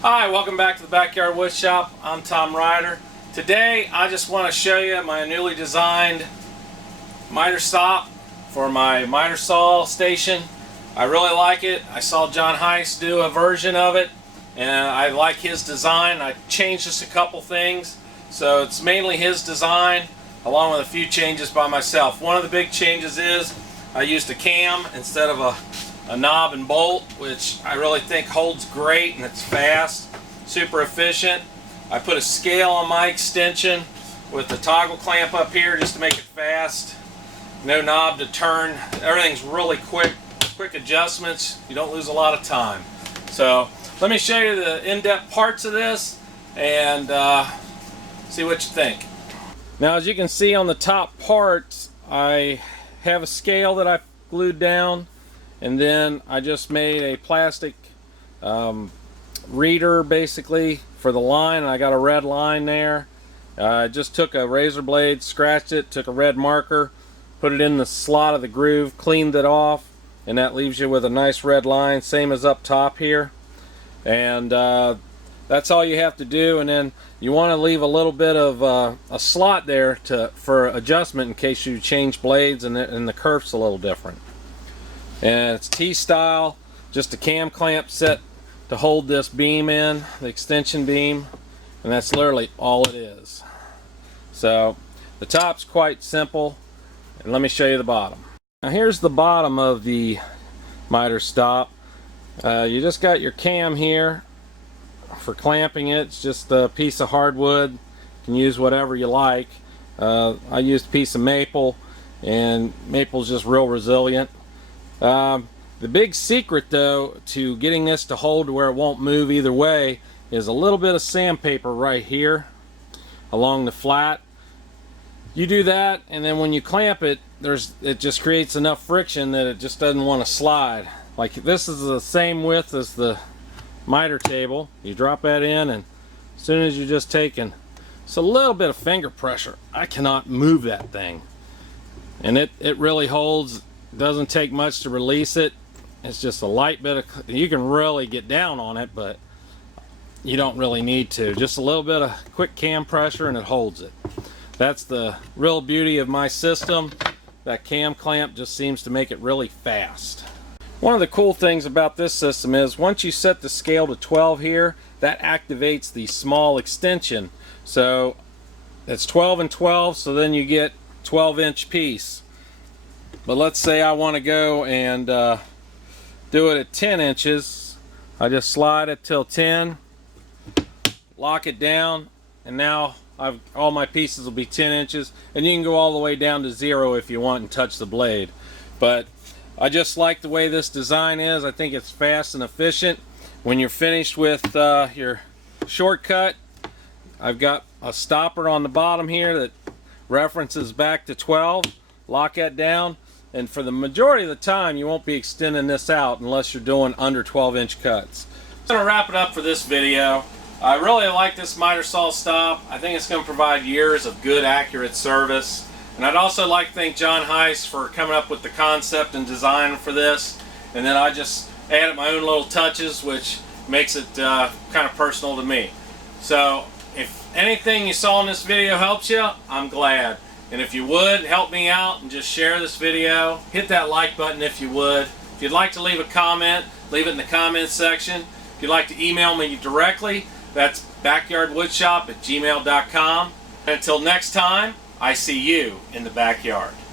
Hi, welcome back to the Backyard Wood Shop. I'm Tom Ryder. Today I just want to show you my newly designed miter stop for my miter saw station. I really like it. I saw John Heisz do a version of it and I like his design. I changed just a couple things, so it's mainly his design along with a few changes by myself. One of the big changes is I used a cam instead of a knob and bolt, which I really think holds great and it's fast, super efficient. I put a scale on my extension with the toggle clamp up here just to make it fast. No knob to turn. Everything's really quick adjustments. You don't lose a lot of time. So let me show you the in-depth parts of this and see what you think. Now, as you can see on the top parts, I have a scale that I glued down, and then I just made a plastic reader basically for the line, and I got a red line there. I just took a razor blade, scratched it, took a red marker, put it in the slot of the groove, cleaned it off, and that leaves you with a nice red line, same as up top here. And that's all you have to do. And then you want to leave a little bit of a slot there for adjustment in case you change blades and the kerf's a little different. And it's T-style, just a cam clamp set to hold this beam in, the extension beam, and that's literally all it is. So the top's quite simple, and let me show you the bottom. Now here's the bottom of the miter stop. You just got your cam here for clamping it. It's just a piece of hardwood. You can use whatever you like. I used a piece of maple, and maple's just real resilient. The big secret though to getting this to hold to where it won't move either way is a little bit of sandpaper right here along the flat. You do that, and then when you clamp it, it just creates enough friction that it just doesn't want to slide. Like this is the same width as the miter table. You drop that in, and as soon as you just taking it's a little bit of finger pressure, I cannot move that thing, and it really holds. Doesn't take much to release it. It's just a light bit of, you can really get down on it, but you don't really need to. Just a little bit of quick cam pressure and it holds it. That's the real beauty of my system. That cam clamp just seems to make it really fast. One of the cool things about this system is once you set the scale to 12 here, that activates the small extension. So it's 12 and 12, so then you get 12-inch piece. But let's say I want to go and do it at 10 inches. I just slide it till 10, lock it down, and now all my pieces will be 10 inches. And you can go all the way down to 0 if you want and touch the blade. But I just like the way this design is. I think it's fast and efficient. When you're finished with your shortcut, I've got a stopper on the bottom here that references back to 12. Lock that down, and for the majority of the time you won't be extending this out unless you're doing under 12-inch cuts. I'm going to wrap it up for this video. I really like this Mitersaw Stop. I think it's going to provide years of good, accurate service. And I'd also like to thank John Heisz for coming up with the concept and design for this. And then I just added my own little touches, which makes it kind of personal to me. So if anything you saw in this video helps you, I'm glad. And if you would, help me out and just share this video. Hit that like button if you would. If you'd like to leave a comment, leave it in the comments section. If you'd like to email me directly, that's backyardwoodshop@gmail.com. Until next time, I see you in the backyard.